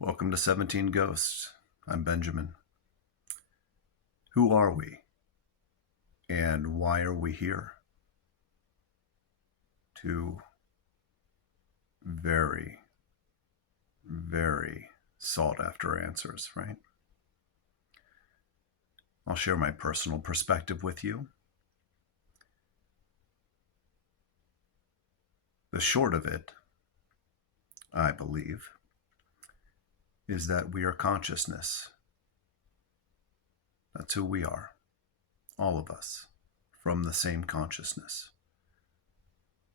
Welcome to 17 Ghosts. I'm Benjamin. Who are we? And why are we here? Two very, very sought after answers, right? I'll share my personal perspective with you. The short of it, I believe, is that we are consciousness. That's who we are, all of us, from the same consciousness.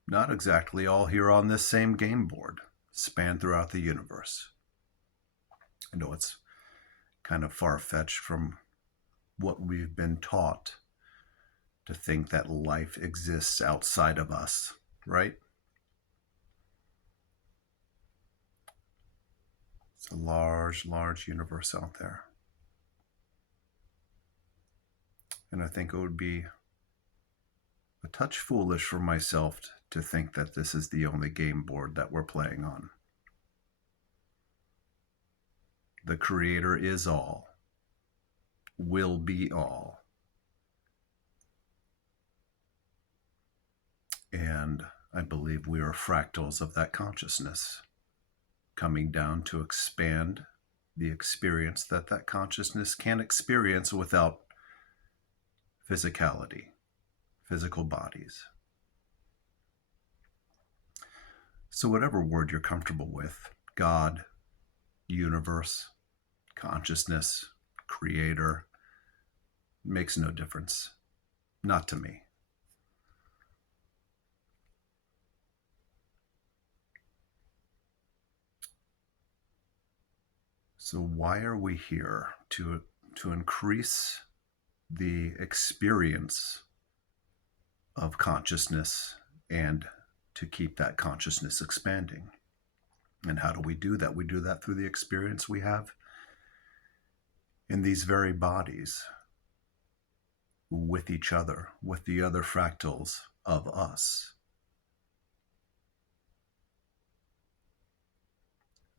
Not exactly all here on this same game board, spanned throughout the universe. I know it's kind of far-fetched from what we've been taught to think that life exists outside of us, right? It's a large, large universe out there. And I think it would be a touch foolish for myself to think that this is the only game board that we're playing on. The Creator is all, will be all. And I believe we are fractals of that consciousness, coming down to expand the experience that consciousness can experience without physicality, physical bodies. So whatever word you're comfortable with, God, universe, consciousness, creator, makes no difference. Not to me. So why are we here? To increase the experience of consciousness and to keep that consciousness expanding. And how do we do that? We do that through the experience we have in these very bodies with each other, with the other fractals of us.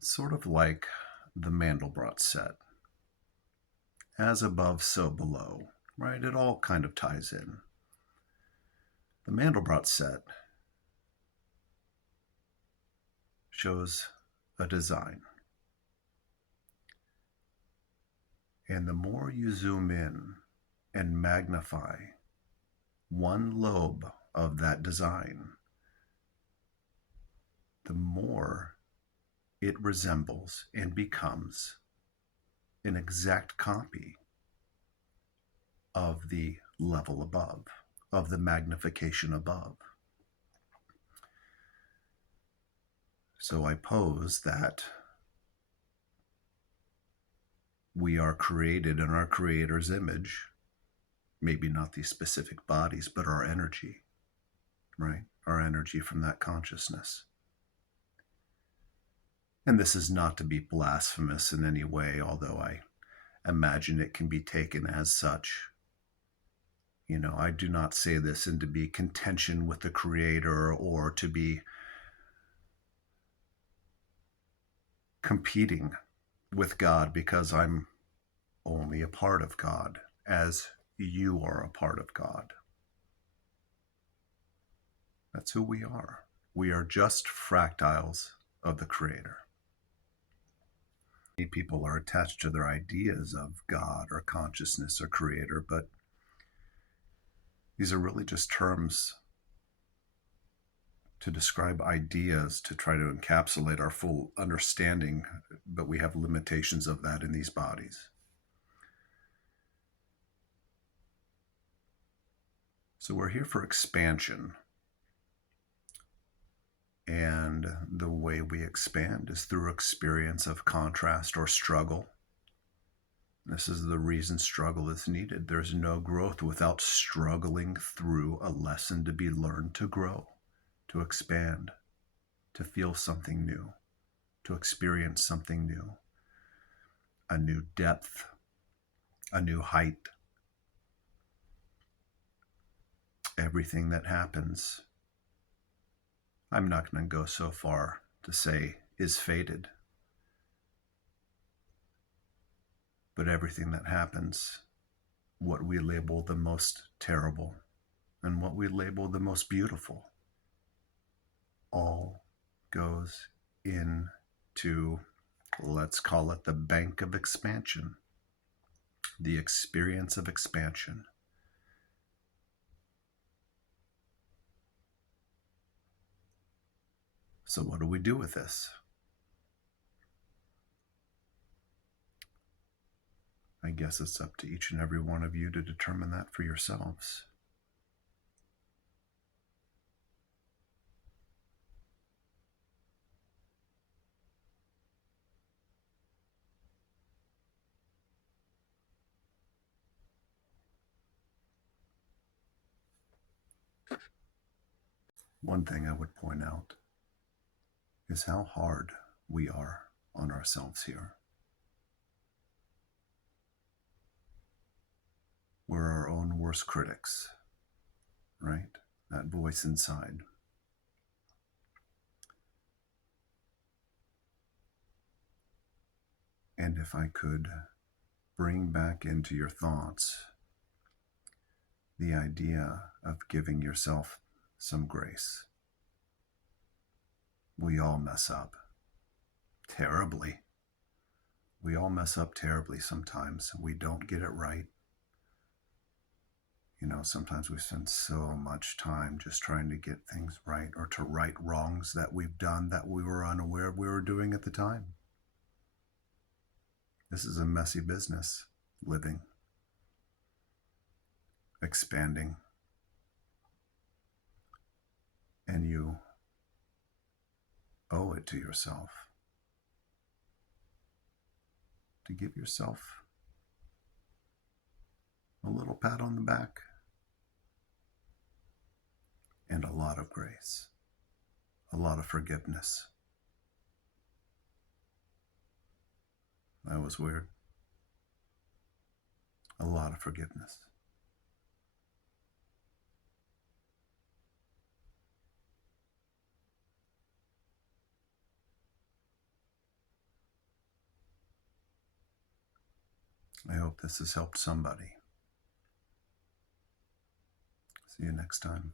Sort of like the Mandelbrot set. As above, so below, right? It all kind of ties in. The Mandelbrot set shows a design. And the more you zoom in and magnify one lobe of that design, the more it resembles and becomes an exact copy of the level above, of the magnification above. So I pose that we are created in our Creator's image, maybe not these specific bodies, but our energy, right? Our energy from that consciousness. And this is not to be blasphemous in any way, although I imagine it can be taken as such. You know, I do not say this in to be contention with the Creator or to be competing with God, because I'm only a part of God, as you are a part of God. That's who we are. We are just fractals of the Creator. Many people are attached to their ideas of God or consciousness or Creator, but these are really just terms to describe ideas, to try to encapsulate our full understanding, but we have limitations of that in these bodies. So we're here for expansion. And the way we expand is through experience of contrast or struggle. This is the reason struggle is needed. There's no growth without struggling through a lesson to be learned to grow, to expand, to feel something new, to experience something new, a new depth, a new height. Everything that happens, I'm not going to go so far to say is fated. But everything that happens, what we label the most terrible and what we label the most beautiful, all goes into, let's call it the bank of expansion, the experience of expansion. So what do we do with this? I guess it's up to each and every one of you to determine that for yourselves. One thing I would point out is how hard we are on ourselves here. We're our own worst critics, right? That voice inside. And if I could bring back into your thoughts the idea of giving yourself some grace. We all mess up terribly. We all mess up terribly sometimes. We don't get it right. You know, sometimes we spend so much time just trying to get things right or to right wrongs that we've done that we were unaware we were doing at the time. This is a messy business, living, expanding, and you owe it to yourself to give yourself a little pat on the back and a lot of grace, a lot of forgiveness. That was weird. A lot of forgiveness. I hope this has helped somebody. See you next time.